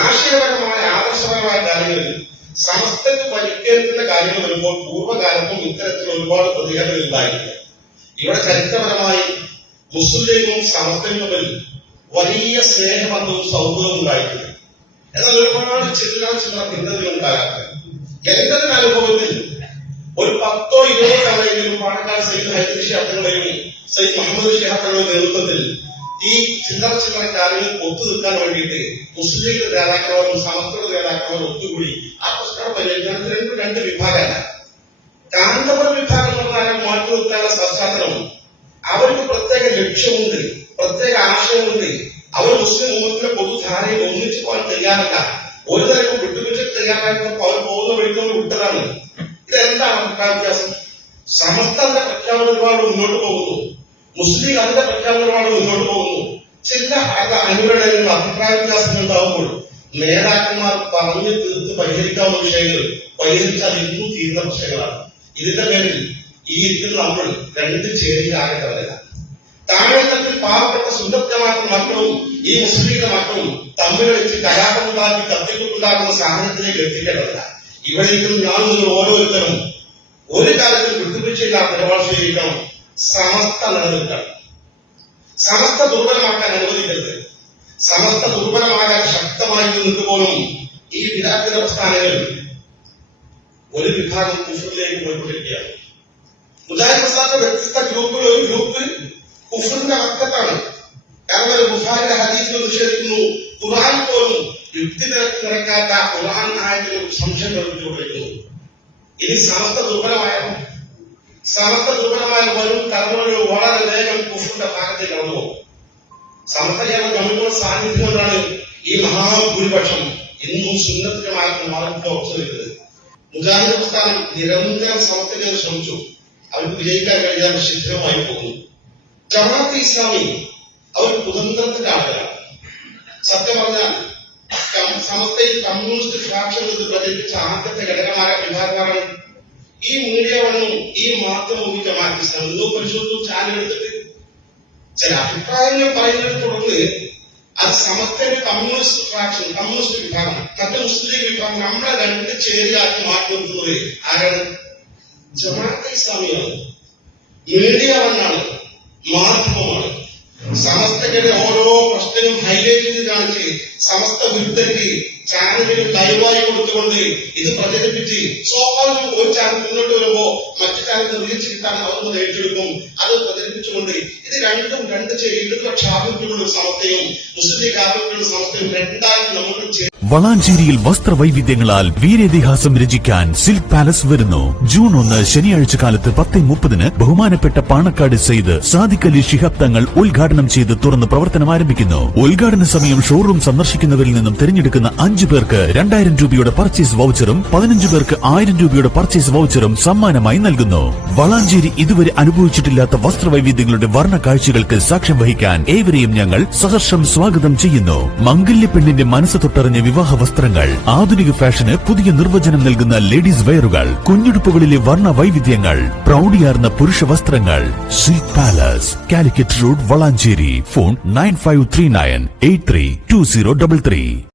ആശയപരമായ ആദർശപരമായ കാര്യങ്ങളിൽ സമസ്തക്ക് പരിക്കേൽക്കുന്ന കാര്യങ്ങൾ വരുമ്പോൾ പൂർവകാലത്തും ഇത്തരത്തിൽ ഒരുപാട് പ്രതികരണങ്ങൾ ഉണ്ടായിട്ടില്ല ഇവിടെ ചരിത്രപരമായി മുസ്ലിമും സമസ്തയും തമ്മിൽ വലിയ സ്നേഹബന്ധവും സൗഹൃദവും ഉണ്ടായിട്ടില്ല എന്നാൽ ഒരുപാട് ചില്ലറ ചില്ലറ ഭിന്നതകൾ എന്റെ അനുഭവത്തിൽ ഒരു പത്തോ ഇരുപതോ തവണയെങ്കിലും പാണക്കാട് സൈദ് ഹൈദർ ഷിഹാബുകളുടെയും സൈദ് മുഹമ്മദ് ഷിഹാബുകളുടെ നേതൃത്വത്തിൽ ഈ ചില്ലറ കാര്യങ്ങൾ ഒത്തു നിൽക്കാൻ വേണ്ടിയിട്ട് മുസ്ലിം നേതാക്കളോടും സമസ്തയുടെ നേതാക്കളോടും ഒത്തുകൂടി ആ പ്രശ്നം പരിഹരിക്കാൻ രണ്ട് രണ്ട് വിഭാഗമല്ല കാന്തപുര വിഭാഗം എന്ന് പറഞ്ഞാൽ മാറ്റി നിർത്താനുള്ള പശ്ചാത്തലം അവർക്ക് പ്രത്യേക ലക്ഷ്യമുണ്ട് പ്രത്യേക ആശയമുണ്ട്. അവർ മുസ്ലിം മുഖത്തിലെ പൊതുധാരയിൽ ഒന്നിച്ചു പോകാൻ തയ്യാറല്ല. ഒരു തരക്കും വിട്ടുവീഴ്ച തയ്യാറായപ്പോൾ അവർ പോകുന്ന വഴിക്ക് വിട്ടതാണ്. ഇതെന്താണ് അഭിപ്രായ വ്യത്യാസം? സമസ്ത അതിന്റെ പ്രഖ്യാപന ഒരുപാട് മുന്നോട്ട് പോകുന്നു. മുസ്ലിം അതിന്റെ പ്രഖ്യാപന ഒരുപാട് മുന്നോട്ട് ചില അനുരണനങ്ങൾ അഭിപ്രായ വ്യത്യാസങ്ങൾ ഉണ്ടാകുമ്പോൾ നേതാക്കന്മാർ പറഞ്ഞു തീർത്ത് പരിഹരിക്കാവുന്ന വിഷയങ്ങൾ പരിഹരിച്ചാൽ ഇന്നും തീരുന്ന പ്രശ്നങ്ങളാണ്. ഇതിന്റെ പേരിൽ ഈ ഇരിക്കുന്ന നമ്മൾ രണ്ട് ചേരിയിലാകേണ്ടവരല്ല താഴെത്തട്ടിൽ പാവപ്പെട്ട സുന്ദരമാക്കുന്ന മക്കളും ഈ മുസ്ലിമിന്റെ മക്കളും തമ്മിൽ വെച്ച് കലാപമുണ്ടാക്കി കത്തിക്കുണ്ടാകുന്ന സാഹചര്യത്തിലേക്ക് എത്തിക്കേണ്ടതല്ല ഇവിടെ ഇരിക്കുന്ന ഞാൻ നിങ്ങൾ ഓരോരുത്തരും ഒരു കാര്യത്തിൽ വിട്ടുവീഴ്ചയില്ലാത്ത നിലപാട് സമസ്ത നിലനിൽക്കണം. സമസ്ത ദുർബലമാക്കാൻ അനുവദിക്കരുത്. സമസ്ത ദുർബലമാകാൻ ശക്തമായി നിന്നുപോലും ഈ വിദാഗ്ധ പ്രസ്ഥാനങ്ങൾ ഒരു വിഭാഗം കുഫറിലേക്ക് പോയിക്കൊണ്ടിരിക്കുകയാണ്. മുജാഹിദ് പ്രസ്ഥാനത്തെ വ്യത്യസ്ത ഗ്രൂപ്പുകൾ ഒരു ഗ്രൂപ്പ് കുഫറിന്റെ വക്കത്താണ് കാരണം ബുഹാരിന്റെ ഹദീസിൽ നിഷേധിക്കുന്നു. ഖുർആൻ പോലും യുക്തി നിരക്ക് നിരക്കാത്ത ഖുർആൻ ആയിട്ട് സംശയം പ്രവർത്തിച്ചുകൊണ്ടിരിക്കുന്നു ഇനി സമസ്ത ദുർബലമായോ സമസ്ത ദുർബലമായ വരും തലമുറകൾ വളരെ വേഗം കുഫുന്റെ ഭാഗത്തേക്ക് കടന്നു പോകും സമസ്ത കേരള കമ്മിറ്റിയുടെ സാന്നിധ്യം കൊണ്ടാണ് ഈ മഹാഭൂരിപക്ഷം എന്നും സുന്നത്തിന്റെ മാർഗം നിൽക്കുന്നത് മുജാഹിദ് പ്രസ്ഥാനം നിരന്തരം സമത്വത്തിന് ശ്രമിച്ചു. അവർക്ക് വിജയിക്കാൻ കഴിയാതെ ശിഥിലമായി പോകുന്നു. ജമാഅത്ത് ഇസ്ലാമി അവർ കുതന്ത്രത്തിന്റെ ആളുകളാണ്. സത്യം പറഞ്ഞാൽ സമസ്തയിൽ കമ്മ്യൂണിസ്റ്റ് ഫ്രാക്ഷൻ പ്രചരിപ്പിച്ച ആദ്യത്തെ ഘടകമായ വിഭാഗമാണ് ഈ മീഡിയ വണ്ണും ഈ മാധ്യമവും ജമാഅത്ത് ഇസ്ലാം ഇന്ന് പരിശോധിച്ചു ചാനൽ എടുത്തിട്ട് ചില അഭിപ്രായങ്ങൾ പറയുന്നതിനെ തുടർന്ന് അത് സമസ്തയുടെ കമ്മ്യൂണിസ്റ്റ് ഫ്രാക്ഷൻ കമ്മ്യൂണിസ്റ്റ് വിഭാഗം മറ്റു മുസ്ലിം ലീഗ് വിഭാഗം നമ്മളെ രണ്ട് ചേരിയാക്കി മാറ്റി നിർത്തുന്നത് ആരാണ് ജമാഅത്തെ ഇസ്ലാമിയാണ് മീഡിയ വണ്ണാണ് മാധ്യമമാണ് സമസ്തയുടെ ഓരോ പ്രശ്നവും ഹൈലൈറ്റ് ചെയ്ത് കാണിച്ച് സമസ്ത വിരുദ്ധർക്ക് ചാനലുകൾ ലൈവായി കൊടുത്തുകൊണ്ട് ഇത് പ്രചരിപ്പിച്ച് സ്വാഭാവികം ഒരു ചാനൽ മുന്നോട്ട് വരുമ്പോ മറ്റു ചാനൽ റീച്ച് കിട്ടാൻ അവർ ഏറ്റെടുക്കും. അത് പ്രചരിപ്പിച്ചുകൊണ്ട് ഇത് രണ്ടും രണ്ട് ഇടതുപക്ഷ ആഭിമുഖ്യമുള്ള സമസ്തയും മുസ്ലിം ലീഗ് സമത്തെയും രണ്ടായി നമുക്ക് വളാഞ്ചേരിയിൽ വസ്ത്രവൈവിധ്യങ്ങളാൽ വീരേതിഹാസം രചിക്കാൻ സിൽക്ക് പാലസ് വരുന്നു. ജൂൺ ഒന്ന് ശനിയാഴ്ച കാലത്ത് പത്ത് മുപ്പതിന് ബഹുമാനപ്പെട്ട പാണക്കാട് സെയ്ത് സാദിഖ് അലി ശിഹാബ് തങ്ങൾ ഉദ്ഘാടനം ചെയ്ത് തുറന്ന് പ്രവർത്തനം ആരംഭിക്കുന്നു. ഉദ്ഘാടന സമയം ഷോറൂം സന്ദർശിക്കുന്നവരിൽ നിന്നും തിരഞ്ഞെടുക്കുന്ന അഞ്ചു പേർക്ക് രണ്ടായിരം രൂപയുടെ പർച്ചേസ് വൗച്ചറും പതിനഞ്ചു പേർക്ക് ആയിരം രൂപയുടെ പർച്ചേസ് വൗച്ചറും സമ്മാനമായി നൽകുന്നു. വളാഞ്ചേരി ഇതുവരെ അനുഭവിച്ചിട്ടില്ലാത്ത വസ്ത്രവൈവിധ്യങ്ങളുടെ വർണ കാഴ്ചകൾക്ക് സാക്ഷ്യം വഹിക്കാൻ ഏവരെയും ഞങ്ങൾ സഹർഷം സ്വാഗതം ചെയ്യുന്നു. മംഗല്യ പെണ്ണിന്റെ മനസ്സ് തൊട്ടറിഞ്ഞ വിവാഹ വസ്ത്രങ്ങൾ ആധുനിക ഫാഷന് പുതിയ നിർവചനം നൽകുന്ന ലേഡീസ് വെയറുകൾ കുഞ്ഞുടുപ്പുകളിലെ വർണ വൈവിധ്യങ്ങൾ പ്രൗഢിയാർന്ന പുരുഷ വസ്ത്രങ്ങൾ. Silk palace Calicut road Valanchery. Phone nine five three nine eight three two zero double three